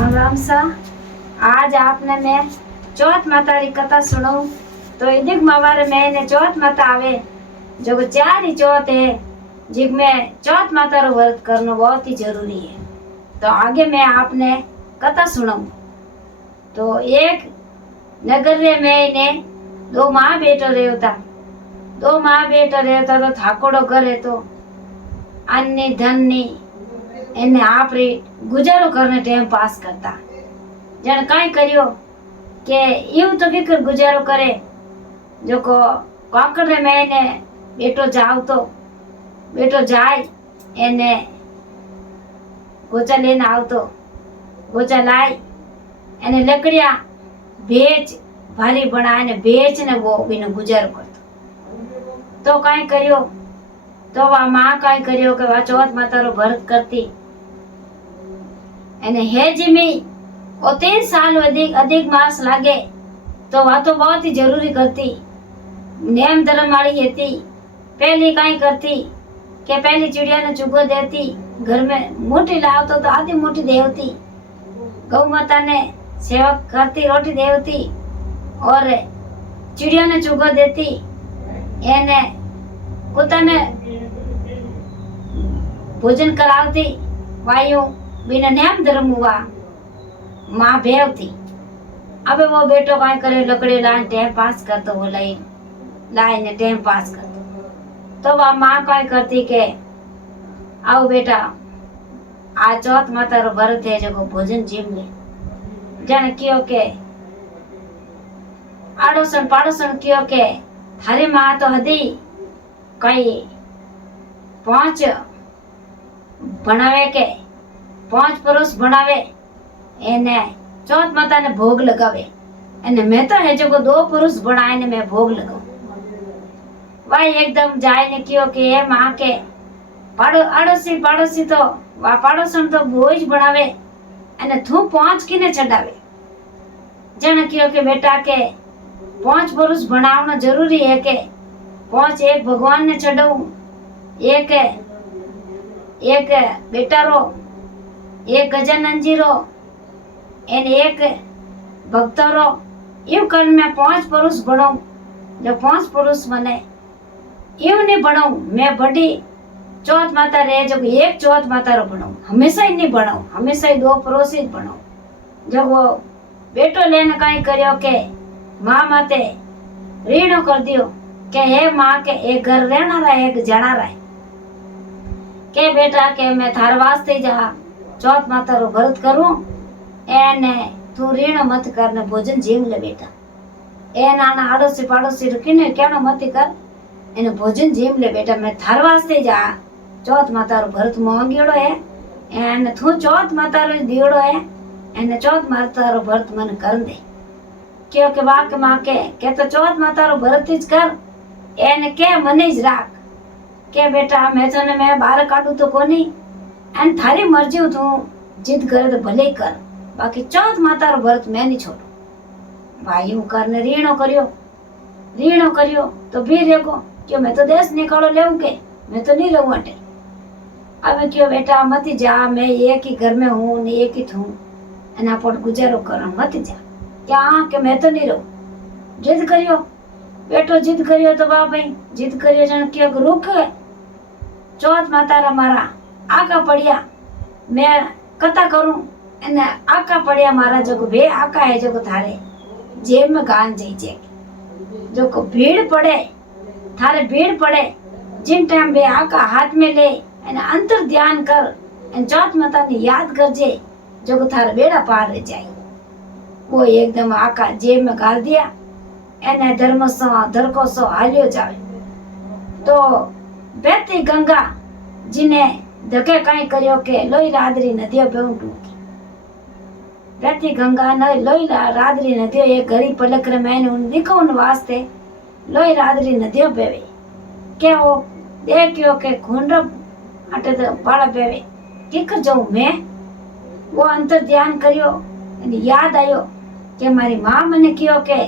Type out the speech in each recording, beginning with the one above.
राम राम सा। आज आपने मैं चौथ माता री कथा सुनाऊं तो इदिक मावारे मैंने चौथ माता आवे जो चार ही चौथ है जिग में चौथ माता रो व्रत करना बहुत ही जरूरी है। तो आगे मैं आपने कथा सुनाऊं। तो एक नगर रे में ने दो माँ बेटो रहता तो थाकोड़ो करे तो अन्नी धननी એને આપરે ગુજારો કરને ટાઈમ પાસ કરતા જણ કાઈ કર્યો કે એવું તો કે ગુજારો કરે જો કો કાકડ રે મેને બેટો જાય એને ગોચા લઈને આવતો ગોચા લાઈ એને લકડિયા ભેજ ભારી બનાવીને ભેજ ને वो બીનો ગુજારો કરતો। તો કાઈ કર્યો તો વા માં કાઈ કર્યો કે વા ચોથ માતારો ભરત કરતી અને हेजिमी और 3 साल अधिक मास लागे तो वह तो बहुत ही जरूरी करती नेम धर्म वाली थी। पहली काई करती के पहली चिड़िया ने चुगो देती घर में मोटी लाव तो आधी मोटी देवती गौ माता ने सेवा करती रोटी देवती और चिड़िया ने चुगो देती एने पोताने भोजन करावती वायु बिना नेम धर्म हुआ माँ भेव थी। अब वो बेटो काय करे लकड़ी लाइन टाइम पास करतो वो लाइन टाइम पास करतो तो वह माँ काय करती के आओ बेटा आ चौथ माता रो व्रत है जो भोजन जीम ले जन कियो के आड़ोसन पाड़ोसन कियो के थारी माँ तो हदी कई 5 बनावे के 5 पुरुष बनावे एने चौथ माता ने भोग लगावे एने मैं तो है जो 2 पुरुष बनाए ने मैं भोग लगाऊं। वह एकदम जाए ने कियो के ये माँ के पाड़ोसी तो वा पाड़ोसन तो भोज बनावे एने थू 5 किने चढ़ावे जन कियो के बेटा के 5 पुरुष बनावना जरूरी है के 5 एक भगवान ने चढ़ाऊं एक बेटा रो एक गजानन जी रो एन एक भक्त रो यू कर मैं 5 पुरुष बनाऊं जो 5 पुरुष बने यू नहीं बनाऊं मैं बड़ी चौथ माता रहे जो एक चौथ माता रो बनाऊं हमेशा ही नहीं बनाऊं हमेशा ही 2 पुरुष ही बनाऊं। जब वो बेटो लेने काई करियो के माँ माते रीणो कर दियो के हे माँ के एक घर रहना रहा एक जना रहा के बेटा के मैं थार वास्ते जा चौथ माता रो व्रत करूं एने तू रीणो मत करने भोजन जीव ले बेटा ए नाना आड़ोसी पाड़ोसी रुकीने केनो मत कर एने भोजन जीव ले बेटा मैं थार वास्ते जा चौथ माता रो व्रत मांगियोड़ो है एने तू चौथ माता रो दियोड़ो है एने चौथ माता रो व्रत मन कर दे क्यों के वाक मां के तो चौथ माता रो व्रत ज कर एने के मने ज राख के बेटा मैं तो ने मैं बाहर काटू तो कोनी एन थारी मर्जी तू जिद करे तो भले कर बाकी चौथ माता रो व्रत मैं नहीं छोड़ू। भाई हूं करने रीणो करियो तो भी रेगो क्यों मैं तो देश निकालो लेऊ के मैं तो नहीं रहूं अटे। अब क्यों बेटा मत जा मैं एक ही घर में हूं ने एक ही थू एना पर गुजारो कर मत जा क्या के मैं तो नहीं रहूं। जिद करियो बेटो जिद करियो तो बा भाई जिद करियो जन क्यों रुक चौथ माता रा मारा आका पड़िया मैं कथा करूं एने आका पड़िया मारा जो वे आका है जो थारे जेब में गान जाइए जो को भीड़ पड़े थारे भीड़ पड़े जिन टाइम वे आका हाथ में ले एने अंतर ध्यान कर एन चौथ माता ने याद कर जे जो को थारे बेड़ा पार रह जाए। वो एकदम आका जेब में गाल दिया एने धर्म सो धरको सो हालियो जावे तो बेती गंगा जिने धके काई करियो के लोई रादरी नदियो बेऊ डूबी बेती गंगा न लोई रादरी नदियो एक घड़ी पलक रे मैंने उन दिखो उन वास्ते लोई रादरी नदियो बेवे के वो देखियो के खून अटे तो पाड़ा बेवे किक जाऊं मैं वो अंतर ध्यान करियो याद आयो के मारी माँ मने कियो के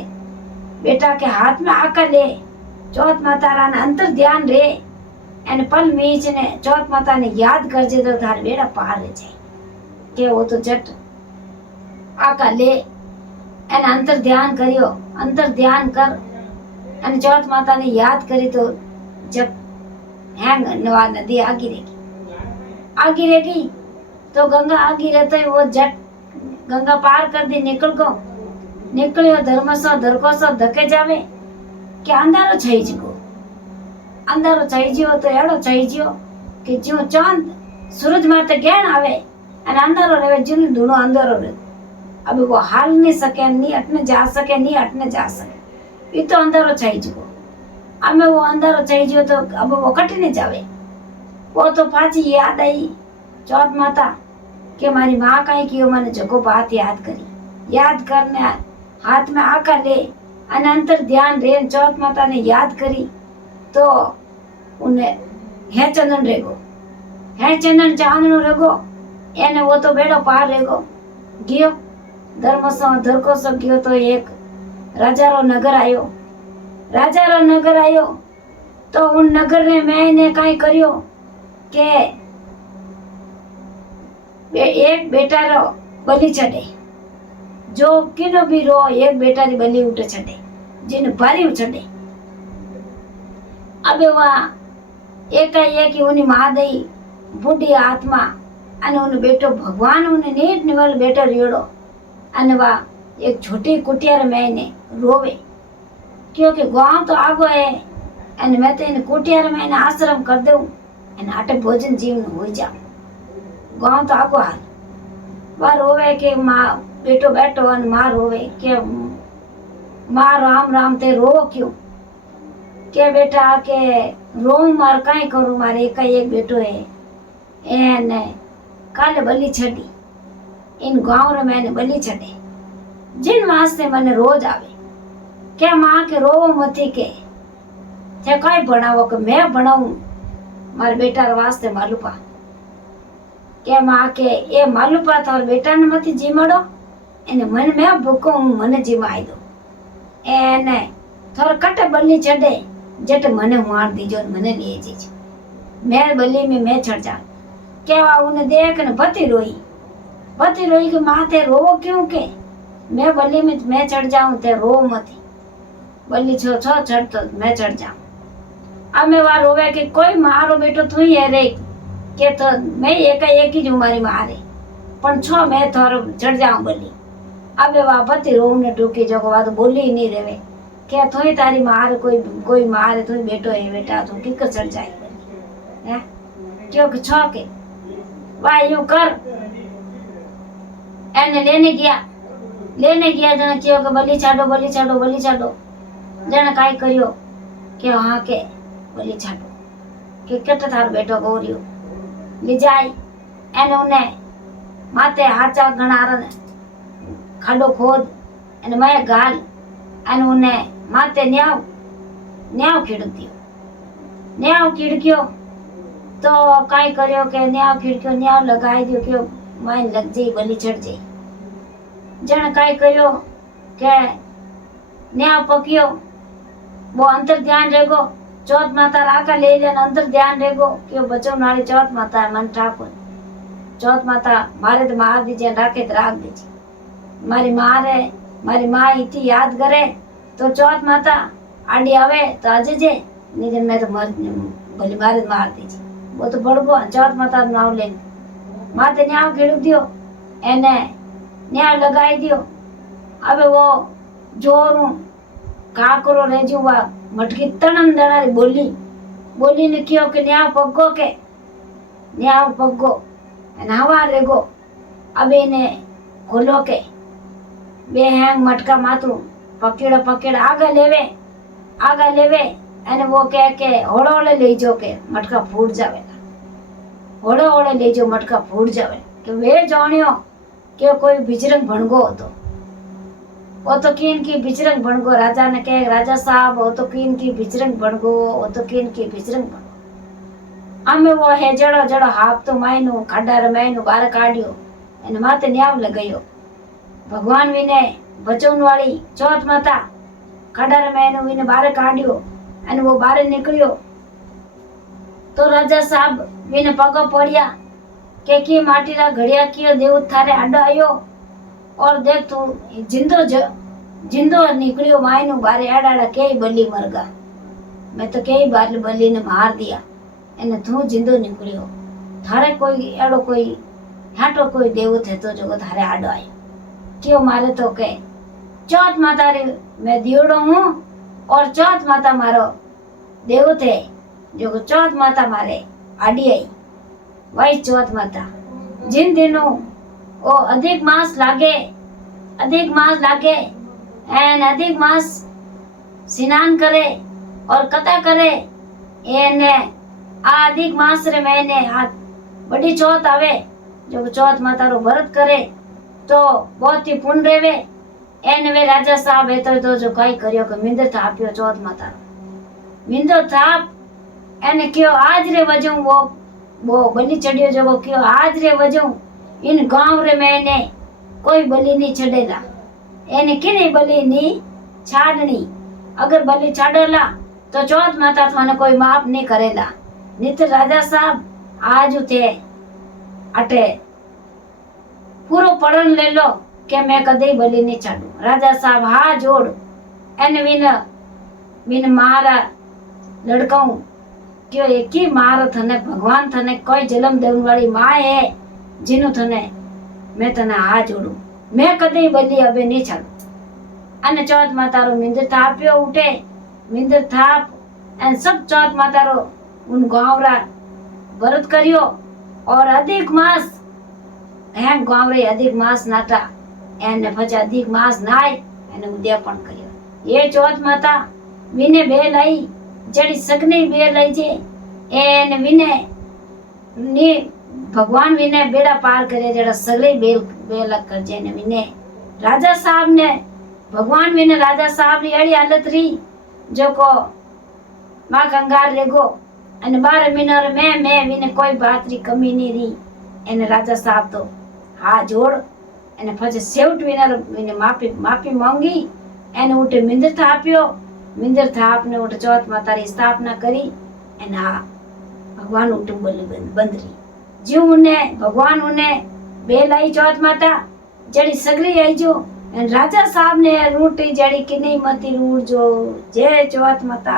बेटा के हाथ में आकर ले चौथ माता रा अंतर ध्यान रे एन पल मीच ने चौथ माता ने याद कर जे तो थार बेड़ा पार रह जाए के वो तो जट આકા લે એને અંતર ધ્યાન કર્યો, અંતર ધ્યાન કર અને ચોથ માતાને યાદ કરી તો જબ હેંગ નવા નદી आगी रहेगी तो गंगा आगी रहते ही वो जट गंगा पार कर दी निकलियो धर्म सो धरको सो धके जावे कि अंधारो छई जीगो, अंधारो छई जियो तो एड़ो छई जियो कि जो चांद सूरज माते ज्ञान आवे અને અંધારો રહે જીનું ધૂણો અંધારો રહે. अब वो हाल नहीं सके, नहीं अटने जा सके, नहीं अटने जा सके, ये तो अंधारो छई जीगो. हमें वो अंधारो छई जियो तो अब वो कट नहीं जावे. वो तो पाची याद आई चौथ माता के मारी माँ कहीं की मैंने जगो बात याद करी, याद करने हाथ में आका ले અને અંતર ધ્યાન રે ચૌથ માતાને યાદ કરી તો ઉને હે ચંદન રેગો, હે ચંદન ચાંદનો રેગો એને वो तो बेड़ो पार रेगो गयो. धर्मसो धरकोसो गयो तो एक राजारो नगर आयो. राजारो नगर आयो तो उन नगर ने मैंने कई करियो के एक बेटा रो बलि चढ़े. जो किनो भी रो एक बेटा री बलि उठे चढ़े, जिन भारी चढ़े. अब वहाँ एक उन्हीं महादई बूढ़ी आत्मा अने उन बेटो भगवान उन्हें नीट निवल बेटो रियोड़ो अने वा एक छोटी कुटिया मैंने रोवे क्योंकि गांव तो आगो है अने मैं तो इन कुटिया मैंने आश्रम कर दूं अने आटे भोजन जीवन हो जाओ. गांव तो आगो हाल वार रोवे के माँ बेटो बैठो अने माँ रोवे के माँ राम राम ते रोवो क्यों के बेटा के रो मार कई करूं, मारे एक बेटो है एने काले बलि छड़ी. इन गांव रे मैंने बलि छड़े जिन वास्ते मने रोज आवे क्या माँ के रोवो मती के ते कई बनावो के मैं बनाऊं मारे बेटा रे वास्ते मालूपा के माँ के ए मालूपा थार बेटा ने मती जीमड़ो एने मन में भूखो हूं मने जीवाई दो एने थार कटे बलि छड़े जट मने मार दीजो मने ले जीज मैं बलि में मैं चढ़ जा केवा उन्हें देख ने पति रोई कि माँ ते रो क्यों के मैं बलि में मैं चढ़ जाऊं ते रो मती बलि छो चढ़ तो मैं चढ़ जाऊं. अब मैं वहां रोवे कि कोई मारो बेटो तू ही है रे के तो मैं एक ही जो मारी माँ रे पण छो मैं थारो चढ़ जाऊं बलि. अब वहां पति रो ने टूकी जो बात बोली ही नहीं रेवे के थोड़ी तारी मार कोई मार थोड़ी बेटो है बेटा तू किकर चढ़ जाए बलि है क्योंकि छो के वाह यूं कर एने लेने गया जने क्यों के बलि छाड़ो जने काई करियो के हाँ के बलि छाड़ो के कट थार बेटो गौरियो ले जाई एने उन्हें माते हाचा गणार खाडो खोद एने मैं गाल एने उन्हें माते न्याव खिड़कियो तो काई करियो के न्याव लगाई दियो के माइन लग जाई बलि चढ़ जाई. जण काई करियो के न्याव पकियो वो अंतर ध्यान रेगो चौथ माता राका ले लेन अंतर ध्यान रेगो कि बचो नाली चौथ माता मन ठाकुर चौथ माता मारे तो मार दीजिए राखे तो राख दीजिए. मारी माँ इतनी याद करे तो चौथ माता आड़ी आवे तो आज जे निजन में तो मर भली मार दीजिए. वो तो बड़गो चौथ माता नाव ले माते न्याव खिड़क दियो एने न्याव लगाई दियो. अब वो जोरू काकरो रेजू वा मटकी तणन दणारी बोली ने कियो के न्याव पग्गो एने हवा रेगो. अब इने खोलो के बे हैंग मटका मातू पकड़ आगा लेवे एने वो कह के होड़े ले जो के मटका फूट जावे होड़े ले जो मटका फूट जावे के वे जानियो के कोई बिजरंग भणगो होतो. वो तो कीन की बिजरंग भणगो राजा ने कहे राजा साहब वो तो कीन की बिजरंग भणगो हमें वो है जड़ो हाथ तो मायनो खाडा मायनो बार काढ़ियो एने माते न्याव लगायो. भगवान विने बचवन वाली चौथ माता खाडा मायनो विने बार काढ़ियो अने वो बारे निकलियो तो राजा साहब विने पगो पड़िया के माटी रा घड़िया कियो देव थारे आडो आयो और देख तू जिंदो निकलियो मायनू बारे आड़ा कई बली मर गा। मैं तो कई बार बली ने मार दिया एने तू जिंदो निकलियो। थारे कोई एड़ो कोई हाटो कोई देवत है तो जो थारे आडो आयो क्यों मारे तो के चौथ माता रे मैं दियोड़ो हूँ और चौथ माता मारो देवत है जो चौथ माता मारे आडी आई वही चौथ माता। जिन दिनों वो अधिक मास लागे एन अधिक मास स्नान करे और कथा करे एने आ अधिक मास रे महीने आ बड़ी चौथ आवे जो चौथ माता रो व्रत करे तो बहुत ही पुण्य रेवे। एन वे राजा साहब हेतो तो जो कई करियो के मिंदर थाप्यो चौथ माता मिंदर थाप एने क्यों आज रे वजू वो बलि चढ़ियो जो क्यों आज रे वजू इन गांव रे मैंने कोई बलि नहीं चढ़ेला एने किने बलि नहीं छाड़नी। अगर बलि छाड़ेला तो चौथ माता थाने कोई माफ नहीं करेला। नित राजा साहब आज उठे अटे पूरो पढ़न ले लो के मैं कदे बलि नहीं छाड़ू। राजा साहब हा जोड़ एन विन मारा लड़काऊ क्यों एक ही मार थने भगवान थने कोई जन्म देने वाली माँ है जिनु थने मैं तने आ जोड़ू मैं कदे बलि अबे नहीं छाड़ू। अने चौथ माता रो मिंदर थाप्यो उठे मिंदर थाप एन सब चौथ माता रो उन गांव रा व्रत करियो और अधिक मास एम गांव रे अधिक मास नाटा एने પછી अधिक मास नाय एने उद्यापन करियो। ये चौथ माता विने बेल आई जड़ी सकने बेल आई जे एने विने नी भगवान विने बेड़ा पार करे जड़ा सगले बेल कर जे ने विने राजा साहब ने भगवान विने राजा साहब री एड़ी हालत री जो को मां कंगार लेगो अने 12 महीना रे मैं विने कोई बात री कमी नहीं री। एने राजा साहब तो हा जोड़ एने પછી સેવટ વિને માફી માંગી એને ઉઠે મિંદર થાપ્યો ઉઠે ચોથ માતાની સ્થાપના કરી અને આ ભગવાન ઉઠે બોલી બંદરી જીવ ને ભગવાન ઉને બેलाई चौथ माता जड़ी सगरी आई जो राजा साहब ने रूटी जड़ी की नहीं मती रूट जो जय चौथ माता।